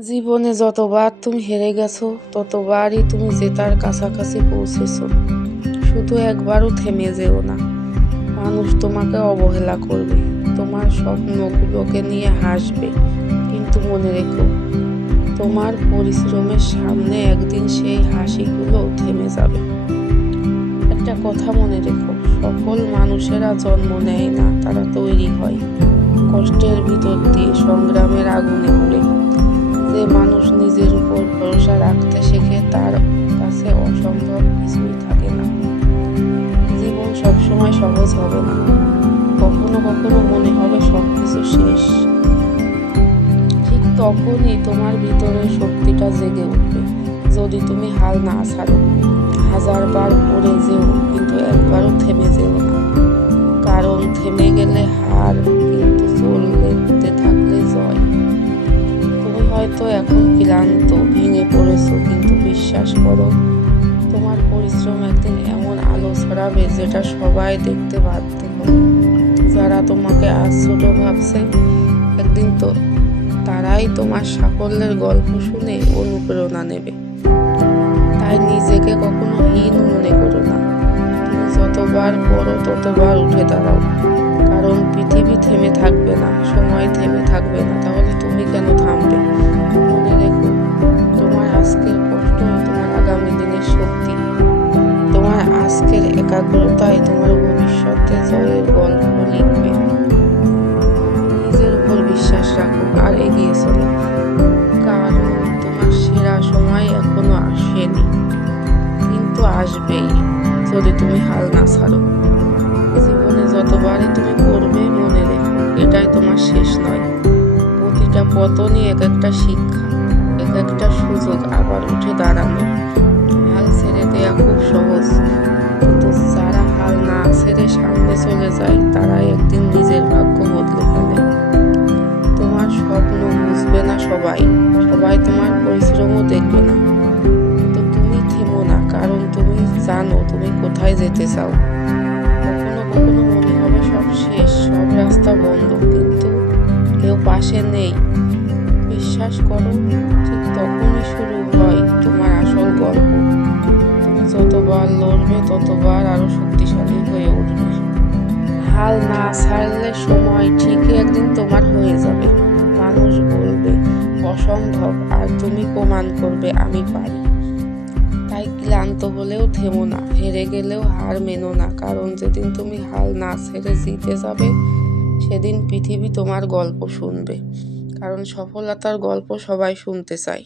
জীবনে যতবার তুমি হেরে গেছো, ততবারই তুমি জেতার কাছাকাছি পৌঁছেছো। শুধু একবারও থেমে যেও না। মানুষ তোমাকে অবহেলা করবে। তোমার স্বপ্নগুলোকে নিয়ে হাসবে। কিন্তু মনে রেখো, তোমার পরিশ্রমের সামনে একদিন সেই হাসিগুলো থেমে যাবে। একটা কথা মনে রেখো, সফল মানুষেরা জন্ম নেয় না, তারা তৈরি হয়। কষ্টের ভিতর দিয়ে সংগ্রামের আগুনে পুড়ে। যে মানুষ নিজের উপর ভরসা রাখতে শেখে, তার কাছে অসম্ভব কিছুই থাকে না। জীবন সবসময় সহজ হবে না। কখনো কখনো মনে হবে সব কিছু শেষ। ঠিক তখনই তোমার ভিতরের শক্তিটা জেগে উঠবে, যদি তুমি হাল না ছাড়ো। হাজার বার পড়ে যেও। হয়তো এখন ক্লান্ত, ভেঙে পড়েছো, কিন্তু বিশ্বাস করো, তোমার পরিশ্রম একদিন এমন আলো ছড়াবে যেটা সবাই দেখতে বাধ্য হবে। যারা তোমাকে আজ ছোট ভাবছে, একদিন তো তারাই তোমার সাফল্যের গল্প শুনে অনুপ্রেরণা নেবে। তাই নিজেকে কখনো হীন মনে করো না। তুমি যতবার পড়ো, ততবার উঠে দাঁড়াও। কারণ পৃথিবী থেমে থাকবে না, সময় থেমে থাকবে না। তাহলে তুমি কেন একাগ্রতাই তোমার ভবিষ্যতে জয়ের গল্প লিখবে। নিজের উপর বিশ্বাস রাখো আর এগিয়ে চলো। কারণ তোমার সেরা সময় এখনও আসেনি, কিন্তু আসবেই, যদি তুমি হাল না ছাড়ো। জীবনে যতবারই তুমি করবে মনে রেখো, এটাই তোমার শেষ নয়। প্রতিটা পতনই এক একটা শিক্ষা, এক একটা সুযোগ আবার উঠে দাঁড়ানো। হাল ছেড়ে দেয়া খুব সহজ। পরিশ্রমও না। কিন্তু তুমি থেমো না, কারণ তুমি জানো তুমি কোথায় যেতে চাও। কখনো কখনো মনে হবে সব শেষ, সব রাস্তা বন্ধ, কিন্তু কেউ পাশে নেই। বিশ্বাস করো, ঠিক তখনই শুরু হয় তোমার আসল গল্প। তুমি যতবার লড়বে, ততবার আরও শক্তিশালী হয়ে উঠবে। হাল না ছাড়লে সময় ঠিকই একদিন তোমার হয়ে যাবে। মানুষ বলবে অসম্ভব, আর তুমি প্রমাণ করবে, আমি পারি। তাই ক্লান্ত হলেও থেমো না, হেরে গেলেও হার মেনো না, কারণ যেদিন তুমি হাল না ছেড়ে জিতে যাবে, সেদিন পৃথিবী তোমার গল্প শুনবে। কারণ সফলতার গল্প সবাই শুনতে চায়।